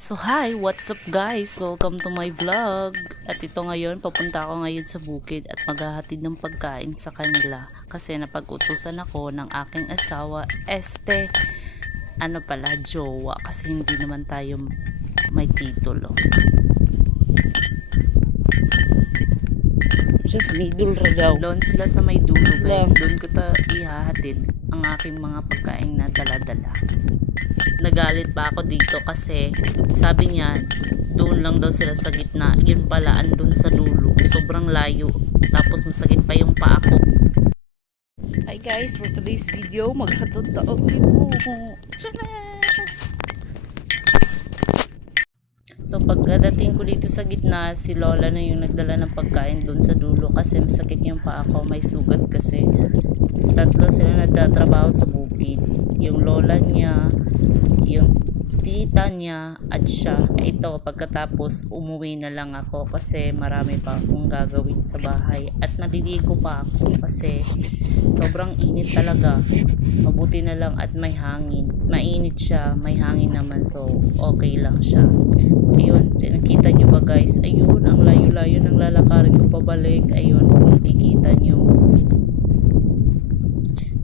So hi, what's up guys? Welcome to my vlog. At ito ngayon, papunta ako ngayon sa bukid at maghahatid ng pagkain sa kanila. Kasi napag-utusan ako ng aking asawa, jowa. Kasi hindi naman tayo may titulo. Just middle ra daw. Doon sila sa may dulo guys. Doon ko ihahatid ang aking mga pagkain na dala-dala. Nagalit pa ako dito kasi sabi niya doon lang daw sila sa gitna, yun pala andun sa dulo, sobrang layo, tapos masakit pa yung paa ko. Hi guys, for today's video maghatod taog libo. So pagdating ko dito sa gitna, si Lola na yung nagdala ng pagkain doon sa dulo kasi masakit yung paa ko, may sugat kasi. Tatlo sila nagtatrabaho sa bukid, yung lola niya, yung tita niya at siya. Ito, pagkatapos umuwi na lang ako kasi marami pa akong gagawin sa bahay at maliligo pa ako kasi sobrang init talaga. Mabuti na lang at may hangin, mainit siya, may hangin naman, so okay lang siya. Ayun, nakita nyo ba guys, ayun, ang layo-layo ng lalakarin ko pabalik. Ayun, kung nakikita nyo,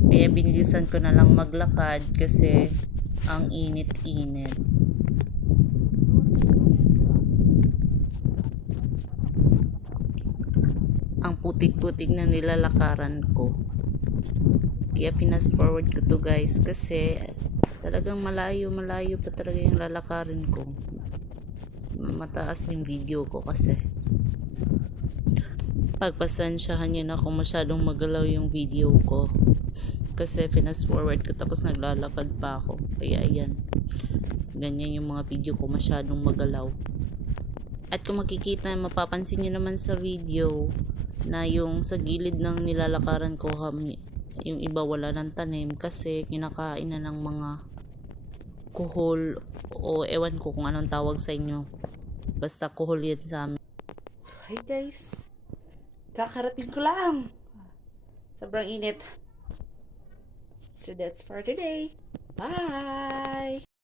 kaya binilisan ko na lang maglakad kasi ang init-init. Ang putik-putik na nilalakaran ko. Kaya fast forward ko to guys kasi talagang malayo pa talaga yung lalakarin ko. Mataas yung video ko kasi. Pagpasensyahan niyo na kung masyadong magalaw yung video ko. Kasi fast forward ko tapos naglalakad pa ako. Kaya ayan. Ganyan yung mga video ko, masyadong magalaw. At kung makikita, mapapansin niyo naman sa video na yung sa gilid ng nilalakaran ko, yung iba wala ng tanim kasi kinakain na ng mga kuhol o ewan ko kung anong tawag sa inyo. Basta kuhol yan sa amin. Hi guys. Kakarating ko lang. Sobrang init. So that's for today. Bye!